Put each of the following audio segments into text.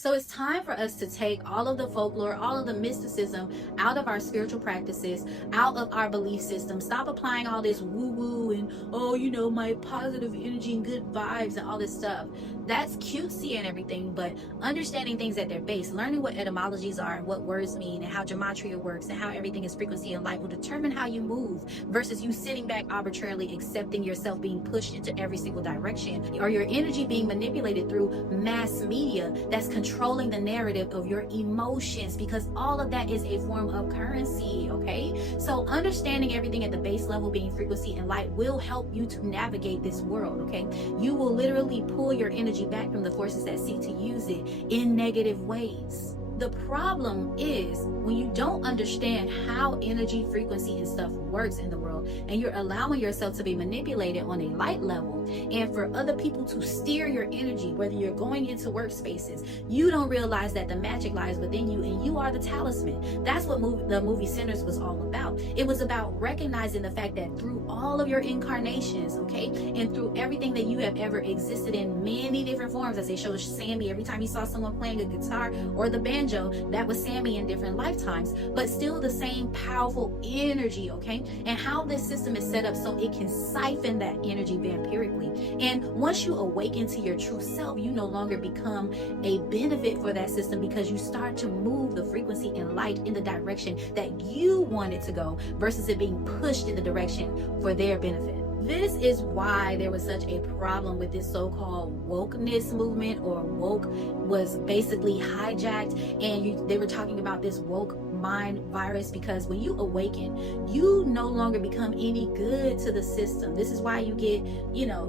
So it's time for us to take all of the folklore, all of the mysticism out of our spiritual practices, out of our belief system. Stop applying all this woo woo and, oh, my positive energy and good vibes and all this stuff. That's cutesy and everything, but understanding things at their base, learning what etymologies are and what words mean and how gematria works and how everything is frequency and light will determine how you move versus you sitting back arbitrarily accepting yourself being pushed into every single direction or your energy being manipulated through mass media that's controlling the narrative of your emotions, because all of that is a form of currency. Okay, so understanding everything at the base level being frequency and light will help you to navigate this world. Okay, you will literally pull your energy back from the forces that seek to use it in negative ways. The problem is when you don't understand how energy, frequency, and stuff works in the world, and you're allowing yourself to be manipulated on a light level, and for other people to steer your energy, whether you're going into workspaces, you don't realize that the magic lies within you, and you are the talisman. That's what the movie Sinners was all about. It was about recognizing the fact that through all of your incarnations, okay, and through everything that you have ever existed in many different forms, as they showed Sammy every time you saw someone playing a guitar or the banjo, that was Sammy in different lifetimes, but still the same powerful energy. Okay, and how this system is set up so it can siphon that energy vampirically. And once you awaken to your true self, you no longer become a benefit for that system, because you start to move the frequency and light in the direction that you want it to go versus it being pushed in the direction for their benefit. This is why there was such a problem with this so-called wokeness movement, or woke was basically hijacked, and they were talking about this woke mind virus, because when you awaken, you no longer become any good to the system. This is why you get,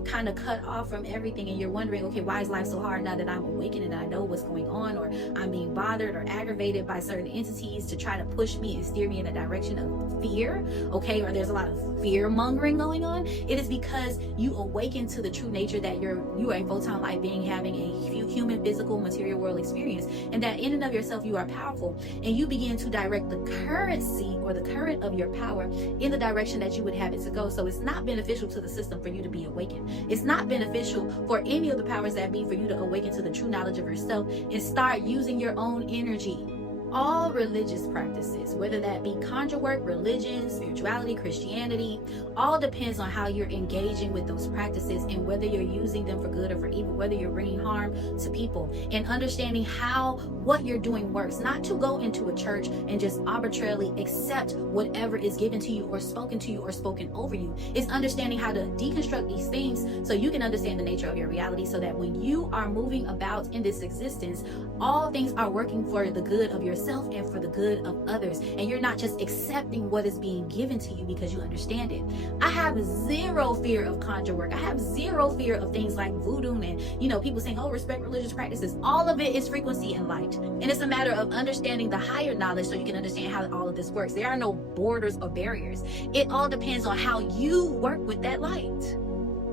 kind of cut off from everything, and you're wondering, okay, why is life so hard now that I'm awakening and I know what's going on, or I'm being bothered or aggravated by certain entities to try to push me and steer me in a direction of fear, okay, or there's a lot of fear mongering going on. It is because you awaken to the true nature that you are a photon light being having a human physical material world experience, and that in and of yourself you are powerful, and you begin to direct the currency or the current of your power in the direction that you would have it to go. So it's not beneficial to the system for you to be awakened. It's not beneficial for any of the powers that be for you to awaken to the true knowledge of yourself and start using your own energy. All religious practices, whether that be conjure work, religion, spirituality, Christianity, all depends on how you're engaging with those practices and whether you're using them for good or for evil, whether you're bringing harm to people, and understanding how what you're doing works. Not to go into a church and just arbitrarily accept whatever is given to you or spoken over you. It's understanding how to deconstruct these things so you can understand the nature of your reality, so that when you are moving about in this existence, all things are working for the good of yourself and for the good of others, and you're not just accepting what is being given to you because you understand it. I have zero fear of conjure work. I have zero fear of things like voodoo and people saying, oh, respect religious practices. All of it is frequency and light, and it's a matter of understanding the higher knowledge so you can understand how all of this works. There are no borders or barriers. It all depends on how you work with that light.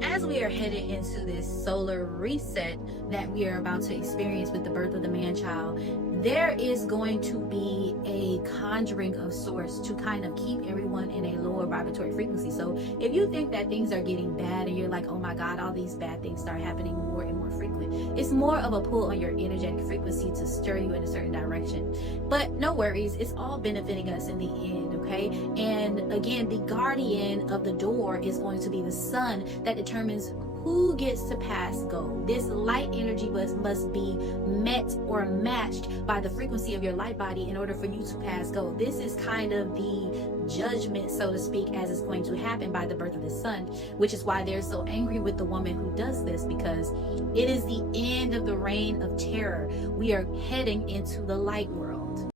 As we are headed into this solar reset that we are about to experience with the birth of the man-child, there is going to be a conjuring of sorts to kind of keep everyone in a lower vibratory frequency. So if you think that things are getting bad and you're like, oh my God, all these bad things start happening more and more frequent, it's more of a pull on your energetic frequency to stir you in a certain direction. But no worries, it's all benefiting us in the end, okay? And again, the guardian of the door is going to be the sun that determines who gets to pass go. This light energy must be met or matched by the frequency of your light body in order for you to pass go. This is kind of the judgment, so to speak, as it's going to happen by the birth of the sun, which is why they're so angry with the woman who does this, because it is the end of the reign of terror. We are heading into the light world.